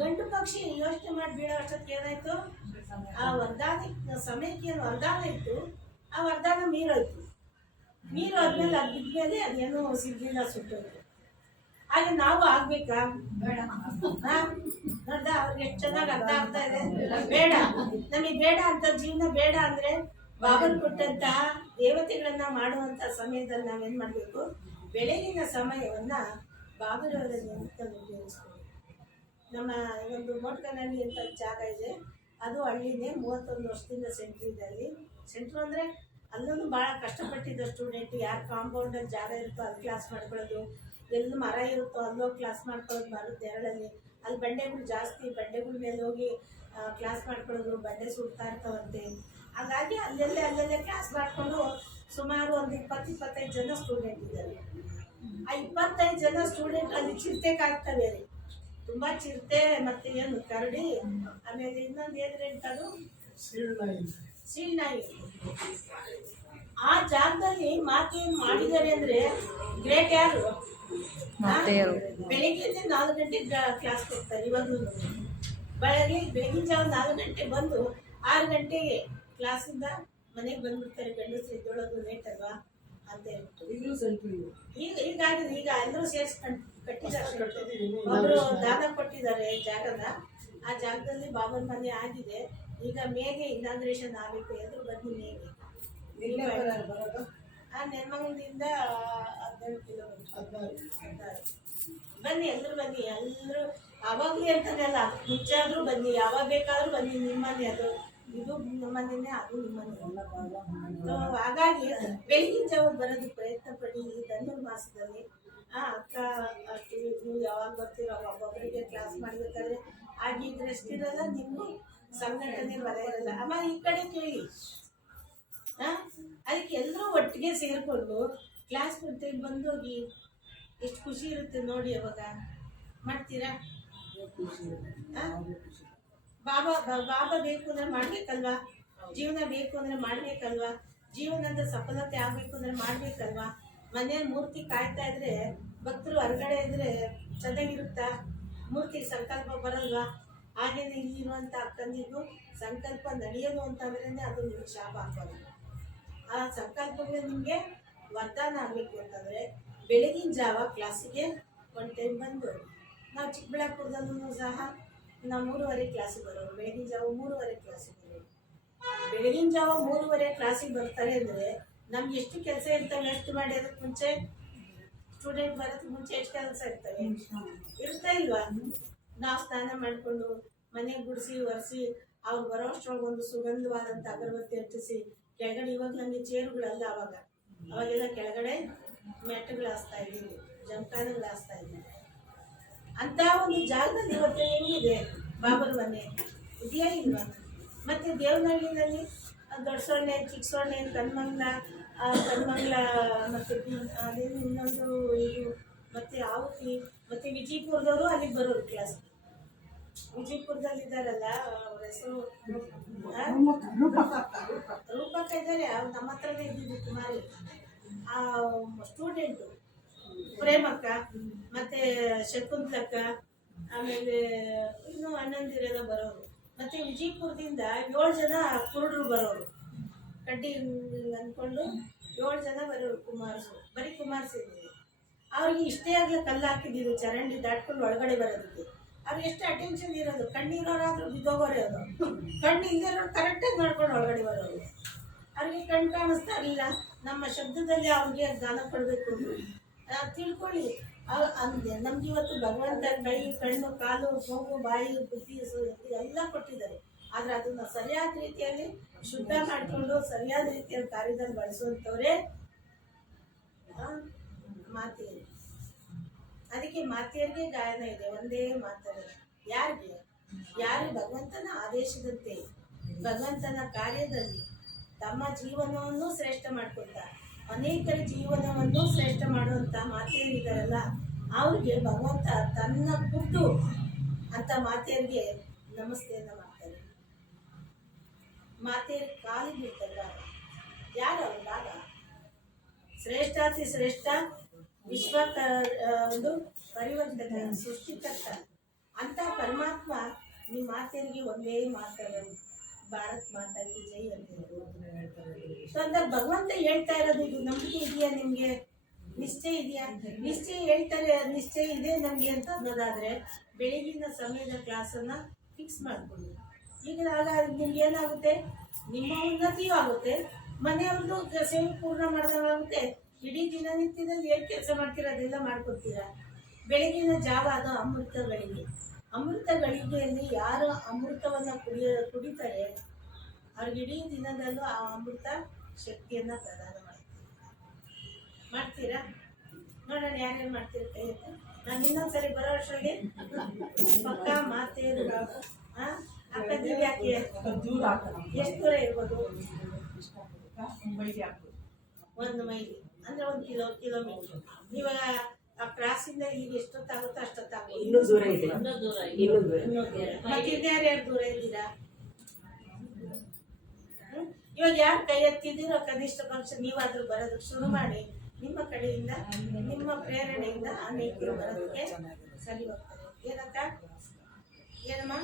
ಗಂಡು ಪಕ್ಷಿ ಯೋಚನೆ ಮಾಡಿ ಬೀಳೋ ಅಷ್ಟೊತ್ತಿಗೆ ಏನಾಯ್ತು, ಆ ವರದಾನ ಸಮಯಕ್ಕೆ ಏನು ವರದಾನ ಇತ್ತು, ಆ ವರದಾನ ಮೀರೋಯ್ತು. ಮೀರೋದ್ಮೇಲೆ ಅದು ಬಿದ್ಮೇಲೆ ಅದೇನು ಸಿಗ್ಲಿಲ್ಲ, ಸುಟ್ಟೋಯ್ತು. ಹಾಗೆ ನಾವು ಆಗ್ಬೇಕಾ? ನೋಡ್ದ ಅವ್ರಿಗೆ ಎಷ್ಟು ಚೆನ್ನಾಗಿ ಅರ್ಥ ಆಗ್ತಾ ಇದೆ. ಬೇಡ, ನಮಗೆ ಬೇಡ ಅಂತ ಜೀವನ ಬೇಡ ಅಂದ್ರೆ ಬಾಬನ್ ಕೊಟ್ಟಂತಹ ದೇವತೆಗಳನ್ನ ಮಾಡುವಂತ ಸಮಯದಲ್ಲಿ ನಾವೇನ್ ಮಾಡ್ಬೇಕು, ಬೆಳಗಿನ ಸಮಯವನ್ನ ಬಾಬರವರ ನೆನಪಲ್ಲಿ ಉಪಯೋಗಿಸ್ಬೇಕು. ನಮ್ಮ ಒಂದು ಮೋಟ್ಕನಹಳ್ಳಿ ಅಂತ ಜಾಗ ಇದೆ, ಅದು ಹಳ್ಳಿನೇ. 31 ವರ್ಷದಿಂದ ಸೆಂಟ್ರ್ ಇದೆ ಅಲ್ಲಿ. ಸೆಂಟ್ರು ಅಂದರೆ ಅಲ್ಲೂ ಭಾಳ ಕಷ್ಟಪಟ್ಟಿದ್ದ ಸ್ಟೂಡೆಂಟ್. ಯಾರು ಕಾಂಪೌಂಡಲ್ಲಿ ಜಾಗ ಇರುತ್ತೋ ಅಲ್ಲಿ ಕ್ಲಾಸ್ ಮಾಡ್ಕೊಳ್ಳೋದು, ಎಲ್ಲಿ ಮರ ಇರುತ್ತೋ ಅಲ್ಲೋಗಿ ಕ್ಲಾಸ್ ಮಾಡ್ಕೊಳ್ಳೋದು, ಮರದ ನೆರಳಲ್ಲಿ. ಅಲ್ಲಿ ಬಂಡೆಗಳು ಜಾಸ್ತಿ, ಬಂಡೆಗಳ ಮೇಲೆ ಹೋಗಿ ಕ್ಲಾಸ್ ಮಾಡ್ಕೊಳ್ಳೋದು, ಬಂಡೆ ಸುಡ್ತಾ ಇರ್ತಾವಂತೆ. ಹಾಗಾಗಿ ಅಲ್ಲಲ್ಲೇ ಕ್ಲಾಸ್ ಮಾಡಿಕೊಂಡು ಸುಮಾರು ಒಂದು 20-25 ಜನ ಸ್ಟೂಡೆಂಟ್ ಇದ್ದಾರೆ. ಆ 25 ಜನ ಸ್ಟೂಡೆಂಟ್ ಅಲ್ಲಿ ಚಿರತೆ ಕಾಯ್ತವೆ ರೀ, ತುಂಬ ಚಿರತೆ, ಮತ್ತೆ ಏನು ಕರಡಿ, ಆಮೇಲೆ ಇನ್ನೊಂದು ಏನ್ರಿ ಅದು ಸೀಳ್ನಾಯಿ. ಆ ಜಾಗದಲ್ಲಿ ಮಾತೇನು ಮಾಡಿದ್ದಾರೆ ಅಂದ್ರೆ ಗ್ರೇಟ್. ಯಾರು? ಬೆಳಿಗ್ಗೆ 4 ಗಂಟೆಗೆ ಕ್ಲಾಸ್ ಕೊಡ್ತಾರೆ. ಇವಾಗಲೂ ಬೆಳಗಿನ ಜಾವ 4 ಗಂಟೆಗೆ ಬಂದು 6 ಗಂಟೆಗೆ ಕ್ಲಾಸಿಂದ ಮನೆಗೆ ಬಂದ್ಬಿಡ್ತಾರೆ. ಗಂಡಸರು ಎದ್ದೊಳೋದು ಲೇಟ್ ಅಲ್ವಾ ಅಂತ ಹೇಳ್ಬಿಟ್ಟು ಹೀಗಾಗಿದೆ. ಈಗ ಎಲ್ಲರೂ ಸೇರಿಸ್ಕೊಂಡು ಕಟ್ಟಿದ್ದಾರೆ. ಅವರು ದಾನ ಕೊಟ್ಟಿದ್ದಾರೆ ಜಾಗನ. ಆ ಜಾಗದಲ್ಲಿ ಬಾಬನ್ ಮನೆ ಆಗಿದೆ. ಈಗ ಮೇಗೆ ಇನಾಗ್ರೇಷನ್ ಆಗಬೇಕು. ಎಲ್ಲರೂ ಬನ್ನಿ ಮೇಗೆ. ಆ ನೆನ್ಮಂಗಲದಿಂದ 17 ಕಿಲೋಮೀಟರ್. ಬನ್ನಿ, ಎಲ್ಲರೂ ಬನ್ನಿ. ಎಲ್ಲರೂ ಅವಾಗಲೇ ಅಂತಾನೆ ಅಲ್ಲ, ಮುಂಚೆ ಆದರೂ ಬನ್ನಿ, ಯಾವಾಗ ಬೇಕಾದರೂ ಬನ್ನಿ. ನಿಮ್ಮನೆ ಅದು, ಇದು ನಮ್ಮನೆ, ಅದು ನಿಮ್ಮನೆ. ಹಾಗಾಗಿ ಬೆಳಗಿನ ಜಾವ ಬರೋದಕ್ಕೆ ಪ್ರಯತ್ನ ಪಡಿ ಈ ಧನುರ್ಮಾಸದಲ್ಲಿ. ಅಕ್ಕ ಅಷ್ಟು ನೀವು ಯಾವಾಗ ಬರ್ತೀರೋ ಒಬ್ಬೊಬ್ಬರಿಗೆ ಕ್ಲಾಸ್ ಮಾಡಬೇಕಾದ್ರೆ ಆಗೀಗ ರೆಸ್ಟ್ ಇರಲ್ಲ, ನಿಮಗೂ ಸಂಘಟನೆ ಬರ ಇರಲ್ಲ. ಆಮೇಲೆ ಈ ಕಡೆ ಕೇಳಿ, ಅದಕ್ಕೆ ಎಲ್ಲರೂ ಒಟ್ಟಿಗೆ ಸೇರಿಕೊಂಡು ಕ್ಲಾಸ್ ಕೊಡ್ತೀವಿ. ಬಂದೋಗಿ ಎಷ್ಟು ಖುಷಿ ಇರುತ್ತೆ ನೋಡಿ. ಅವಾಗ ಮಾಡ್ತೀರಾ? ಬಾಬಾ ಬೇಕು ಅಂದ್ರೆ ಮಾಡ್ಬೇಕಲ್ವಾ? ಜೀವನ ಬೇಕು ಅಂದ್ರೆ ಮಾಡ್ಬೇಕಲ್ವಾ? ಜೀವನದ ಸಫಲತೆ ಆಗ್ಬೇಕು ಅಂದ್ರೆ ಮಾಡ್ಬೇಕಲ್ವಾ? ಮನೆಯಲ್ಲಿ ಮೂರ್ತಿ ಕಾಯ್ತಾ ಇದ್ರೆ, ಭಕ್ತರು ಹೊರಗಡೆ ಇದ್ರೆ ಚೆನ್ನಾಗಿರುತ್ತಾ? ಮೂರ್ತಿಗೆ ಸಂಕಲ್ಪ ಬರಲ್ವಾ? ಹಾಗೇನೆ ಇಲ್ಲಿರುವಂತ ಅಕ್ಕಂದಿಗೂ ಸಂಕಲ್ಪ ನಡೆಯೋದು ಅಂತಂದ್ರೆ ಅದು ನಿಮ್ಗೆ ಶಾಪ ಹಾಕೋದು. ಆ ಸಂಕಲ್ಪಗಳು ನಿಮಗೆ ವರದಾನ ಆಗಬೇಕು ಅಂತಂದ್ರೆ ಬೆಳಗಿನ ಜಾವ ಕ್ಲಾಸಿಗೆ ಒಂದು ಟೈಮ್ ಬಂದು. ನಾವು ಚಿಕ್ಕಬಳ್ಳಾಪುರದಲ್ಲೂ ಸಹ ನಾವು 3:30 ಕ್ಲಾಸಿಗೆ ಬರೋರು. ಬೆಳಗಿನ ಜಾವ 3:30 ಕ್ಲಾಸಿಗೆ ಬರೋರು. ಬೆಳಗಿನ ಜಾವ 3:30 ಕ್ಲಾಸಿಗೆ ಬರ್ತಾರೆ ಅಂದರೆ ನಮ್ಗೆ ಎಷ್ಟು ಕೆಲಸ ಇರ್ತವೆ? ಎಷ್ಟು ಮಾಡಿ ಅದಕ್ಕೆ ಮುಂಚೆ ಸ್ಟೂಡೆಂಟ್ ಬರೋದಕ್ಕೆ ಮುಂಚೆ ಎಷ್ಟು ಕೆಲಸ ಇರ್ತವೆ? ಇರ್ತಾ ಇಲ್ವಾ? ನಾವು ಸ್ನಾನ ಮಾಡಿಕೊಂಡು ಮನೆಗೆ ಗುಡಿಸಿ ಒರೆಸಿ ಅವ್ರು ಬರೋ ಅಷ್ಟರೊಳಗೆ ಒಂದು ಸುಗಂಧವಾದಂಥ ಅಗರಬತ್ತಿ ಹಚ್ಚಿಸಿ ಕೆಳಗಡೆ, ಇವಾಗ ನಮಗೆ ಚೇರುಗಳಲ್ಲ, ಅವಾಗೆಲ್ಲ ಕೆಳಗಡೆ ಮ್ಯಾಟ್ಗಳು ಹಾಸ್ತಾ ಇದ್ದೀವಿ, ಜಂಕಾನಗಳು ಹಾಸ್ತಾ ಇದ್ದೀವಿ. ಅಂತ ಒಂದು ಜಾಗದಲ್ಲಿ ಇವತ್ತು ಹೆಂಗಿದೆ ಬಾಬರ್ ಮನೆ ಇದೆಯಾ ಇಲ್ವಾ? ಮತ್ತೆ ದೇವನಹಳ್ಳಿನಲ್ಲಿ ದೊಡ್ಡ ಸೊನ್ನೆ, ಚಿಕ್ಕ ಸೊನ್ನೆ, ಕಣ್ಮಂಗ್ಲ, ಮತ್ತೆ ಅದೇನು ಇನ್ನೊಂದು ಇದು, ಮತ್ತೆ ಆವತಿ, ಮತ್ತೆ ವಿಜಯಪುರದವರು ಅಲ್ಲಿಗೆ ಬರೋರು ಕ್ಲಾಸ್. ವಿಜಯಪುರದಲ್ಲಿ ಇದ್ದಾರಲ್ಲ, ಅವ್ರ ಹೆಸರು ರೂಪಕ್ಕ ಇದ್ದಾರೆ. ಅವ್ರು ನಮ್ಮ ಹತ್ರನೇ ಇದ್ದಿದ್ದು ಕುಮಾರಿ. ಆ ಸ್ಟೂಡೆಂಟು ಪ್ರೇಮಕ್ಕ, ಮತ್ತೆ ಶಕುಂತಲಕ್ಕ, ಆಮೇಲೆ ಇನ್ನು ಅಣ್ಣಂದಿರೆಲ್ಲ ಬರೋರು. ಮತ್ತೆ ವಿಜಯಪುರದಿಂದ 7 ಜನ ಕುರುಡರು ಬರೋರು. ಕಡ್ಡಿ ಅಂದ್ಕೊಂಡು 7 ಜನ ಬರೋರು. ಬರೀ ಕುಮಾರ್ಸಿ. ಅವ್ರಿಗೆ ಇಷ್ಟೇ ಆಗಲಿ ಕಲ್ಲು ಹಾಕಿದ್ದು ಚರಂಡಿ ದಾಟ್ಕೊಂಡು ಒಳಗಡೆ ಬರೋದಕ್ಕೆ. ಅವ್ರಿಗೆ ಎಷ್ಟು ಅಟೆನ್ಷನ್ ಇರೋದು. ಕಣ್ಣಿರೋರಾದ್ರೂ ಬಿದ್ದೋಗೋರೆ, ಅದು ಕಣ್ಣು ಇಲ್ಲದಿರೋರು ಕರೆಕ್ಟಾಗಿ ಮಾಡ್ಕೊಂಡು ಒಳಗಡೆ ಬರೋರು. ಅವ್ರಿಗೆ ಕಣ್ಣು ಕಾಣಿಸ್ತಾ ಇರಲಿಲ್ಲ. ನಮ್ಮ ಶಬ್ದದಲ್ಲಿ ಅವ್ರಿಗೆ ದಾನ ಕೊಡಬೇಕು ತಿಳ್ಕೊಳ್ಳಿ. ಅಂದೆ ನಮ್ಗೆ ಇವತ್ತು ಭಗವಂತ ಕೈ, ಕಣ್ಣು, ಕಾಲು, ಮೂಗು, ಬಾಯಿ, ಬುದ್ಧಿ ಎಲ್ಲ ಕೊಟ್ಟಿದ್ದಾರೆ. ಆದರೆ ಅದನ್ನು ಸರಿಯಾದ ರೀತಿಯಲ್ಲಿ ಶುದ್ಧ ಮಾಡಿಕೊಂಡು ಸರಿಯಾದ ರೀತಿಯಲ್ಲಿ ಕಾರ್ಯದಲ್ಲಿ ಬಳಸುವಂಥವ್ರೆ ಮಾತೆಯರು. ಅದಕ್ಕೆ ಮಾತೆಯರಿಗೆ ಗಾಯನ ಇದೆ. ಒಂದೇ ಮಾತರೆ ಯಾರಿಗೆ? ಯಾರು ಭಗವಂತನ ಆದೇಶದಂತೆ ಭಗವಂತನ ಕಾರ್ಯದಲ್ಲಿ ತಮ್ಮ ಜೀವನವನ್ನು ಶ್ರೇಷ್ಠ ಮಾಡ್ಕೊಳ್ತಾರೆ, ಅನೇಕರ ಜೀವನವನ್ನು ಶ್ರೇಷ್ಠ ಮಾಡುವಂಥ ಮಾತೆಯರಿದ್ದಾರಲ್ಲ, ಅವ್ರಿಗೆ ಭಗವಂತ ತನ್ನ ಖುದ್ದು ಅಂತ ಮಾತೆಯರಿಗೆ ನಮಸ್ತೆಯನ್ನು ಮಾಡ್ತಾರೆ. ಮಾತೆಯರಿಗೆ ಕಾಲಿ ಬೀಳ್ತಾರೆ. ಯಾರು ಅವ್ರು? ಭಾಗ ಶ್ರೇಷ್ಠಾತಿ ಶ್ರೇಷ್ಠ ವಿಶ್ವ ಒಂದು ಪರಿವರ್ತಕ ಸೃಷ್ಟಿಕರ್ತ ಅಂತ ಪರಮಾತ್ಮ ನಿಮ್ಮ ಮಾತೆಯರಿಗೆ ಒಂದೇ ಮಾತಾಡ ಭಾರತ್ ಮಾತಾ ಕಿ ಜೈ ಅಂತ ಅಂದ್ರೆ ಭಗವಂತ ಹೇಳ್ತಾ ಇರೋದು. ಇದು ನಂಬಿಕೆ ಇದೆಯಾ ನಿಮ್ಗೆ? ನಿಶ್ಚಯ ಇದೆಯಾ? ನಿಶ್ಚಯ ಹೇಳ್ತಾರೆ, ನಿಶ್ಚಯ ಇದೆ ನಮ್ಗೆ ಅಂತ ಅನ್ನೋದಾದ್ರೆ ಬೆಳಗಿನ ಸಮಯದ ಕ್ಲಾಸನ್ನ ಫಿಕ್ಸ್ ಮಾಡ್ಕೊಳ್ಳಿ. ಈಗ ನಿಮ್ಗೆ ಏನಾಗುತ್ತೆ, ನಿಮ್ಮ ಉನ್ನತಿಯೂ ಆಗುತ್ತೆ, ಮನೆಯವ್ರದ್ದು ಸೇವೆ ಪೂರ್ಣ ಮಾಡಿದಾಗುತ್ತೆ. ಇಡೀ ದಿನನಿತ್ಯದಲ್ಲಿ ಏನು ಕೆಲಸ ಮಾಡ್ತೀರಾ ಅದೆಲ್ಲ ಮಾಡ್ಕೊತೀರಾ. ಬೆಳಗಿನ ಜಾವ ಅದು ಅಮೃತ ಗಳಿಗೆ. ಅಮೃತ ಗಳಿಗೆಯಲ್ಲಿ ಯಾರು ಅಮೃತವನ್ನು ಕುಡಿತಾರೆ ಅವ್ರಿಗೆ ಇಡೀ ದಿನದಲ್ಲೂ ಆ ಅಮೃತ ಶಕ್ತಿಯನ್ನು ಪ್ರದಾನ ಮಾಡ್ತೀರಾ. ನೋಡೋಣ ಯಾರ್ಯಾರು ಮಾಡ್ತೀರ ಕೈ ಎತ್ತಿ. ನಾನು ಇನ್ನೊಂದ್ಸರಿ ಬರೋ ವರ್ಷಕ್ಕೆ ಪಕ್ಕ ಮಾತೇರು ಅಕ್ಕ ನೀವು ಯಾಕೆ ಎಷ್ಟು ದೂರ ಇರ್ಬೋದು? 1 ಮೈಲಿ ಅಂದ್ರೆ 1 ಕಿಲೋಮೀಟರ್. ಇವಾಗ ಆ ಕ್ರಾಸಿಂದ ಈಗ ಎಷ್ಟೊತ್ತಾಗುತ್ತೋ ಅಷ್ಟೊತ್ತಾಗುತ್ತೆ. ಇನ್ನೂ ದೂರ ಇದೆ. ಮತ್ತೆ ಇನ್ಯಾರ್ಯಾರು ದೂರ ಇದ್ದೀರಾ? ಇವಾಗ ಯಾರು ಕೈ ಎತ್ತಿದ್ದೀರೋ ಕನಿಷ್ಠ ಪಕ್ಷ ನೀವಾದ್ರೂ ಬರೋದಕ್ಕೆ ಶುರು ಮಾಡಿ. ನಿಮ್ಮ ಕಡೆಯಿಂದ ನಿಮ್ಮ ಪ್ರೇರಣೆಯಿಂದ ಅನೇಕರು ಬರೋದಕ್ಕೆ ಸರಿ ಹೋಗ್ತಾರೆ. ಏನಕ್ಕ? ಏನಮ್ಮ?